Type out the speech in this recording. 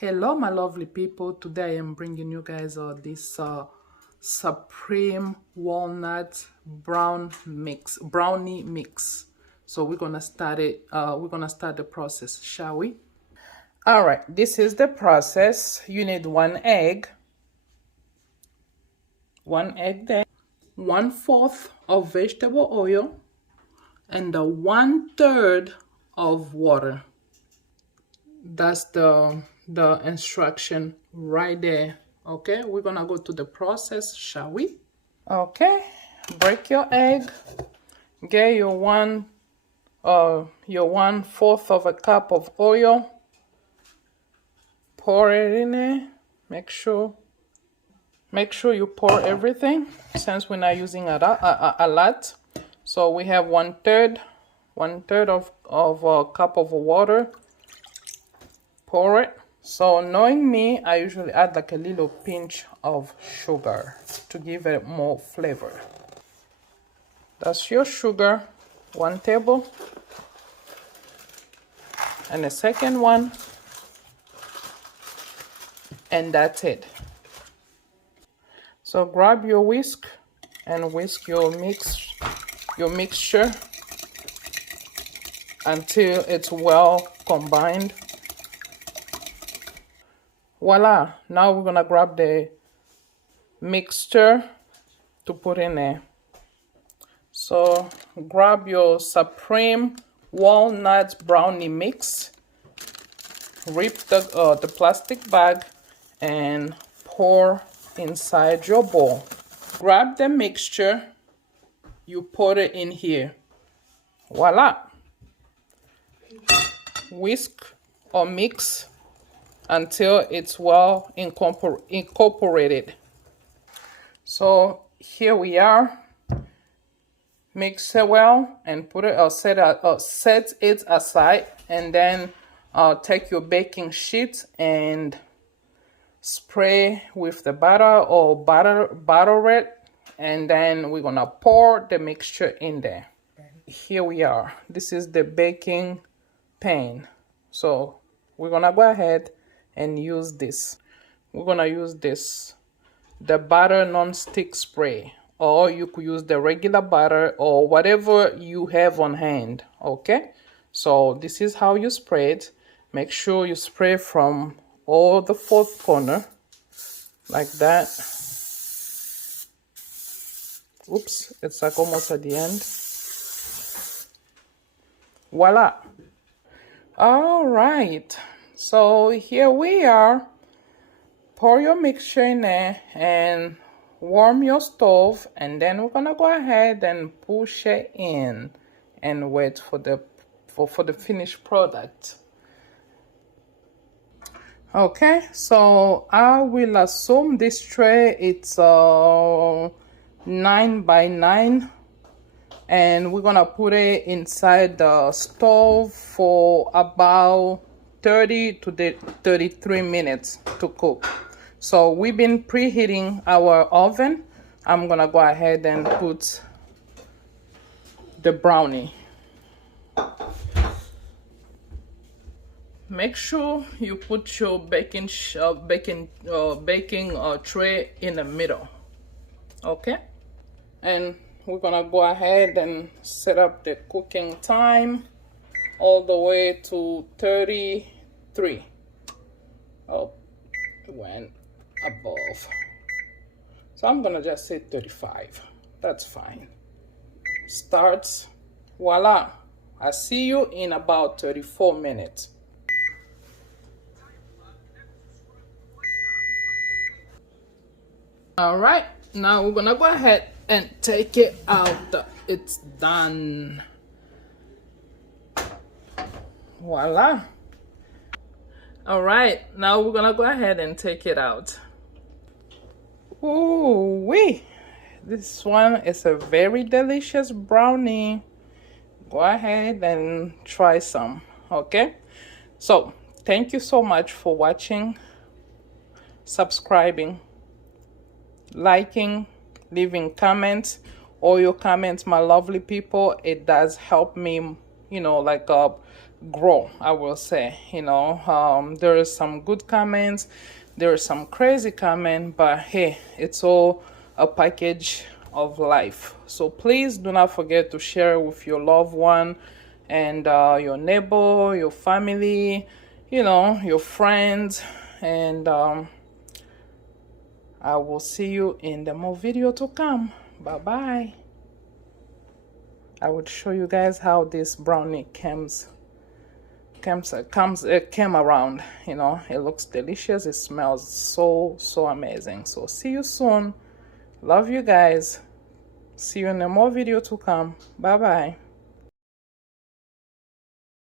Hello my lovely people, today I am bringing you guys this Supreme Walnut Brownie mix. So we're gonna start the process, shall we? All right, this is the process. You need one egg there, 1/4 of vegetable oil, and 1/3 of water. That's the instruction right there. Okay, we're gonna go to the process, shall we? Okay, break your egg, get your 1/4 of a cup of oil, pour it in there. Make sure you pour everything, since we're not using a lot. So we have 1/3 of a cup of water. Pour it. So knowing me, I usually add like a little pinch of sugar to give it more flavor. That's your sugar, 1 table. And the second one. And that's it. So grab your whisk and whisk your mixture until it's well combined. Voila, now we're gonna grab the mixture to put in there. So grab your Supreme Walnut Brownie mix, rip the plastic bag and pour inside your bowl. Grab the mixture, you pour it in here. Voila. Whisk or mix until it's well incorporated. So here we are. Mix it well and put it set it aside, and then take your baking sheet and spray with the butter or butter it, and then we're gonna pour the mixture in there. Here we are. This is the baking pan. So we're gonna go ahead and use this. We're gonna use this, the butter non-stick spray, or you could use the regular butter or whatever you have on hand. Okay, so this is how you spray it. Make sure you spray from all the 4th corner like that. Oops, it's like almost at the end. Voila. All right, so here we are. Pour your mixture in there and warm your stove, and then we're gonna go ahead and push it in and wait for the finished product. Okay, so I will assume this tray it's 9 by 9, and we're gonna put it inside the stove for about 30 to 33 minutes to cook. So we've been preheating our oven. I'm gonna go ahead and put the brownie. Make sure you put your baking tray in the middle. Okay, and we're gonna go ahead and set up the cooking time all the way to 33. Oh, it went above, so I'm gonna just say 35. That's fine. Starts. Voila, I see you in about 34 minutes. All right, now we're gonna go ahead and take it out. It's done. Voila. All right, now we're gonna go ahead and take it out. Ooh wee, this one is a very delicious brownie. Go ahead and try some. Okay, so thank you so much for watching, subscribing, liking, leaving comments. All your comments, my lovely people, it does help me, grow, I will say. There is some good comments, there is some crazy comment, but hey, it's all a package of life. So please do not forget to share with your loved one and your neighbor, your family, your friends, and I will see you in the more video to come. Bye bye. I would show you guys how this brownie came around. It looks delicious. It smells so amazing. So see you soon. Love you guys. See you in a more video to come. Bye bye.